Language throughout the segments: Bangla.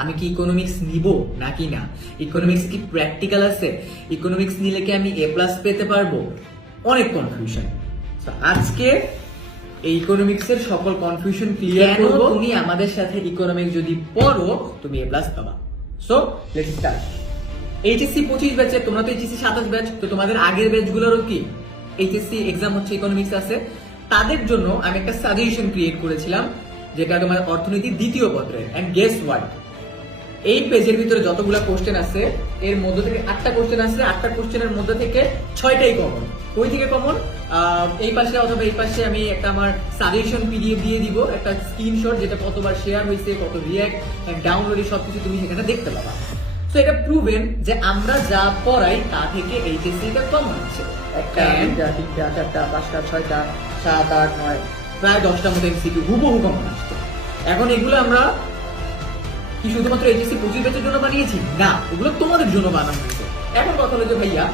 আমি কি ইকোনমিক্স নিব নাকি না? ইকোনমিক্স কি প্র্যাকটিক্যাল আছে? ইকোনমিক্স নিলে কি আমি এ প্লাস পেতে পারব? অনেক কনফিউশন আজকে এই ইকোনমিক্স এর সকল কনফিউশন ক্লিয়ার করব। তুমি আমাদের সাথে ইকোনমিক্স যদি পড়ো তুমি এ প্লাস পাবা। সো লেটস স্টার্ট এইচএসসি পঁচিশ ব্যাচে তোমরা তো এইচএসসি সাতাশ ব্যাচ তো তোমাদের আগের ব্যাচগুলোরও কি? এইচএসসি এক্সাম হচ্ছে ইকোনমিক্স আছে। তাদের জন্য আমি একটা সাজেশন ক্রিয়েট করেছিলাম যেটা তোমার অর্থনীতি দ্বিতীয় পত্রের এন্ড গেস ওয়াট এই পেজের ভিতরে যতগুলা কোশ্চেন আছে এর মধ্যে থেকে আটটা কোশ্চেন আছে আটটা কোশ্চেনের মধ্যে থেকে ছয়টাই কমন ওই থেকে কমন এই পাশে অথবা এই পাশে আমি একটা আমার সাজেশন পিডিএফ দিয়ে দিব একটা স্ক্রিনশট যেটা কতবার শেয়ার হয়েছে কত রিয়াক্ট ডাউনলোড সবকিছু তুমি সেখানে দেখতে পাবা। তো এটা প্রুভেন যে আমরা যা পড়াই তা থেকে এইচএসসি টা কমন হচ্ছে একটা দুইটা তিনটা চারটা পাঁচটা ছয়টা সাত আট নয় প্রায় দশটার মতো এমসিকিউ হুবহু কমন আসছে। এখন এগুলো আমরা কি শুধুমাত্র এইচএসসি পঁচিশ ব্যাচের জন্য বানিয়েছি? না এগুলো তোমাদের জন্য বানানো হয়েছে। এখন কথা হলো যে, ভাইয়া,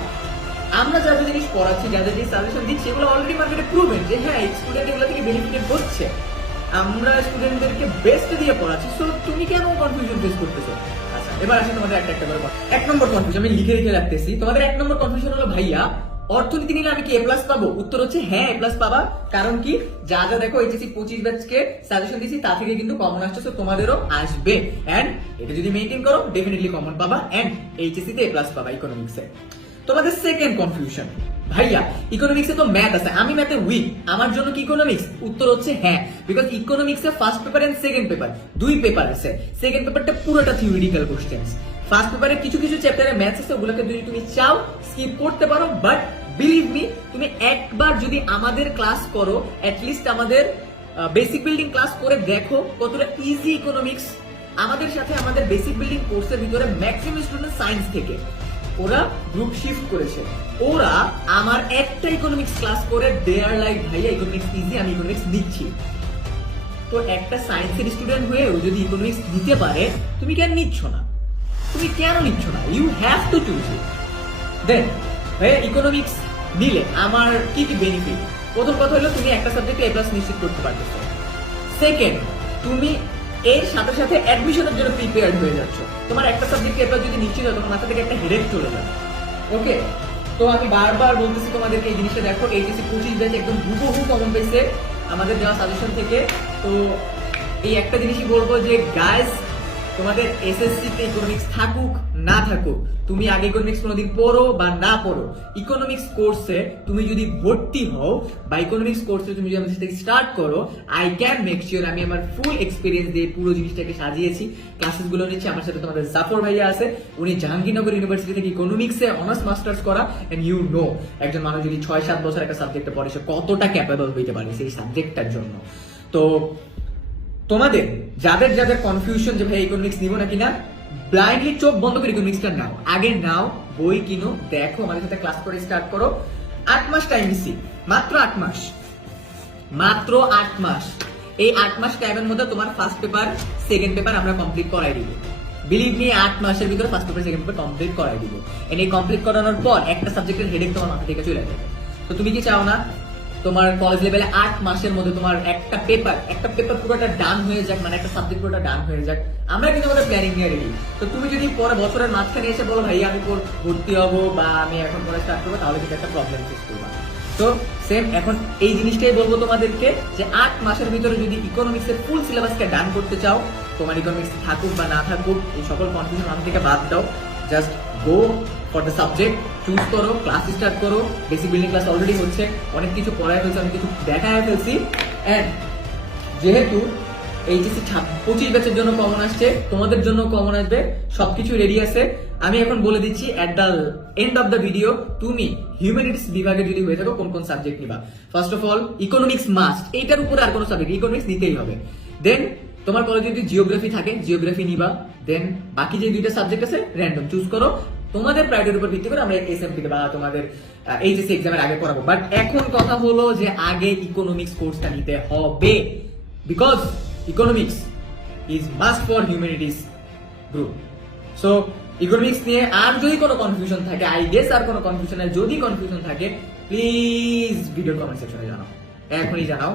আমরা যা যা জিনিস পড়াচ্ছি, যা যা জিনিস সাজেশন দিচ্ছি, এগুলো অলরেডি মার্কেটে প্রুভেন যে হ্যাঁ স্টুডেন্ট এগুলো থেকে বেনিফিটেড হচ্ছে। আমরা স্টুডেন্টদেরকে বেস্ট দিয়ে পড়াচ্ছি। সো তুমি কেন কনফিউশন ফেস করতেছো? আচ্ছা এবার আসে তোমাদের একটা একটা করে এক নম্বর কনফিউশন আমি লিখে লিখে রাখতেছি। তোমাদের এক নম্বর কনফিউশন হলো, ভাইয়া অর্থনীতি নিলে আমি কি এ প্লাস পাবো? উত্তর হচ্ছে হ্যাঁ এ প্লাস পাবা। কারণ কি? যা যা দেখো এইচএসসি পঁচিশ ব্যাচকে সাজেশন দিচ্ছি তা থেকে কিন্তু কমন আসছে তো তোমাদেরও আসবে। এন্ড এটা যদি মেনটেন করো ডেফিনেটলি কমন পাবা। এন্ড এইচএসি তে এ প্লাস পাবা ইকোনমিক্সে তোমাদের সেকেন্ড কনফিউশন ভাইয়া ইকোনমিক্সে তো ম্যাথ আছে। আমি ম্যাথে উইক আমার জন্য কি ইকোনমিক্স উত্তর হচ্ছে হ্যাঁ। বিকজ ইকোনমিক্সে first paper and second paper দুই পেপার আছে। সেকেন্ড পেপারটা পুরোটা থিওরিটিক্যাল কোশ্চেন্স ফার্স্ট পেপারে কিছু কিছু চ্যাপ্টারে ম্যাথস আছে, ওগুলোকে যদি তুমি চাও স্কিপ করতে পারো বাট একবার যদি আমাদের ক্লাস করো লিস্ট আমাদের বেসিক বিল্ডিং ক্লাস করে দেখো কতটা ইজি ইকোনমিক্স আমাদের সাথে আমাদের বেসিক বিল্ডিং কোর্সের ভিতরে ম্যাক্সিমাম স্টুডেন্ট সায়েন্স থেকে। ওরা গ্রুপ শিফট করেছে। ওরা আমার একটা ইকোনমিক্স ক্লাস করে দেয়ার লাইক ভাইয়া ইকোনমিক্স ইজি আমি ইকোনমিক্স নিচ্ছি। তো একটা সায়েন্সের স্টুডেন্ট হয়েও যদি ইকোনমিক্স নিতে পারে, তুমি কেন নিচ্ছ না? তুমি কেন নিচ্ছ না? You have to choose it then ভাইয়া ইকোনমিক্স নিলে আমার কি কি বেনিফিট প্রথম কথা হলো তুমি একটা সাবজেক্টে এ প্লাস নিশ্চিত করতে পারতেছো। সেকেন্ড তুমি এর সাথে সাথে অ্যাডমিশনের জন্য প্রিপেয়ার্ড হয়ে যাচ্ছ। তোমার একটা সাবজেক্ট এবার যদি নিশ্চিত হয় তোমার মাথা থেকে একটা হেডেক চলে যাবে ওকে তো আমি বারবার বলতেছি তোমাদেরকে এই জিনিসটা দেখো এইচএসসি পঁচিশ ব্যাচ একদম হুবহু কমন পেয়েছে আমাদের দেওয়া সাজেশন থেকে। তো এই একটা জিনিসই বলব যে গাইস তোমাদের এসএসসি তে ইকোনমিক্স থাকুক, না থাকুক, তুমি আগে ইকোনমিক্স কোনোদিন পড়ো বা না পড়ো ইকোনমিক্স কোর্সে তুমি যদি ভর্তি হও বা ইকোনমিক্স কোর্সে তুমি যদি আমাদের থেকে স্টার্ট করো আই ক্যান মেক শিওর আমি আমার ফুল এক্সপিরিয়েন্স দিয়ে পুরো জিনিসটাকে সাজিয়েছি। ক্লাসেসগুলো নিচ্ছি, আমার সাথে তোমাদের জাফর ভাইয়া আছে, উনি জাহাঙ্গীরনগর ইউনিভার্সিটি থেকে ইকোনমিক্সে অনার্স মাস্টার্স করা এন্ড ইউ নো একজন মানুষ যদি ছয় সাত বছর একটা সাবজেক্টে পড়ে, সে কতটা ক্যাপেবল হইতে পারে সেই সাবজেক্টটার জন্য। তো তোমাদের, যাদের যাদের কনফিউশন যে ভাই ইকোনমিক্স নিব নাকি না ব্লাইন্ডলি চোখ বন্ধ করে ইকোনমিক্সটা নাও। আগে নাও, বই কিনো, দেখো, আমাদের সাথে ক্লাস করে স্টার্ট করো। আট মাস টাইম দিছি। মাত্র আট মাস। মাত্র আট মাস। এই আট মাস টাইমের মধ্যে তোমার ফার্স্ট পেপার সেকেন্ড পেপার আমরা কমপ্লিট করাই দিব। বিলিভ মি আট মাসের ভিতরে first paper second paper complete করাই দিব। এই কমপ্লিট করানোর পর একটা সাবজেক্টের হেডেক তোমার মাথা থেকে চলে যাবে। তো তুমি কি চাও না? তোমার কলেজ লেভেলে আট মাসের মধ্যে তোমার একটা পেপার একটা পেপার পুরোটা ডান হয়ে যাক মানে একটা সাবজেক্ট পুরোটা ডান হয়ে যাক। আমরা কিন্তু আমাদের প্ল্যানিং নিয়ে রেডি তো তুমি যদি পরে বছরের মাঝখানে এসে বলো ভাই আমি পর- ভর্তি হব বা আমি এখন পরে স্টার্ট করব, তাহলে কিন্তু একটা প্রবলেম ফেস করব। তো সেম এখন এই জিনিসটাই বলব তোমাদেরকে, যে আট মাসের ভিতরে যদি ইকোনমিক্স এর ফুল সিলেবাসকে ডান করতে চাও, তোমার ইকোনমিক্স থাকুক বা না থাকুক, এই সকল কনফিউশন মাথা থেকে বাদ দাও। Just go for the subject choose করো ক্লাস স্টার্ট করো বেসিক বিল্ডিং ক্লাস অলরেডি হচ্ছে, অনেক কিছু পড়ায় ফেলছে অনেক কিছু দেখায় ফেলছি। অ্যান্ড যেহেতু এইচএসসি পঁচিশ ব্যাচের জন্য কমন আসছে, তোমাদের জন্য কমন আসবে, সবকিছু রেডি আছে। আমি এখন বলে দিচ্ছি at the end of the video তুমি হিউম্যানিটিস বিভাগে যদি হয়ে থাকো, কোন কোন সাবজেক্ট নিবা? First of all economics must এইটার উপরে আর কোনো সাবজেক্ট ইকোনমিক্স নিতেই হবে। দেন তোমার কলেজে যদি জিওগ্রাফি থাকে জিওগ্রাফি নিবা। দেন বাকি যে দুইটা সাবজেক্ট আছে র্যান্ডম চুজ করো। তোমাদের প্রায়োরিটির উপর ভিত্তি করে আমরা এসএমপি বা তোমাদের এইচএসসি এক্সামের আগে পড়াবো। বাট এখন কথা হলো যে আগে ইকোনমিক্স কোর্সটা নিতে হবে। Because economics is must for humanities group so economics নিয়ে আর যদি কোনো কনফিউশন থাকে আই গেস আর কোনো কনফিউশন যদি কনফিউশন থাকে প্লিজ ভিডিও কমেন্ট সেকশনে জানাও। এখনই জানাও।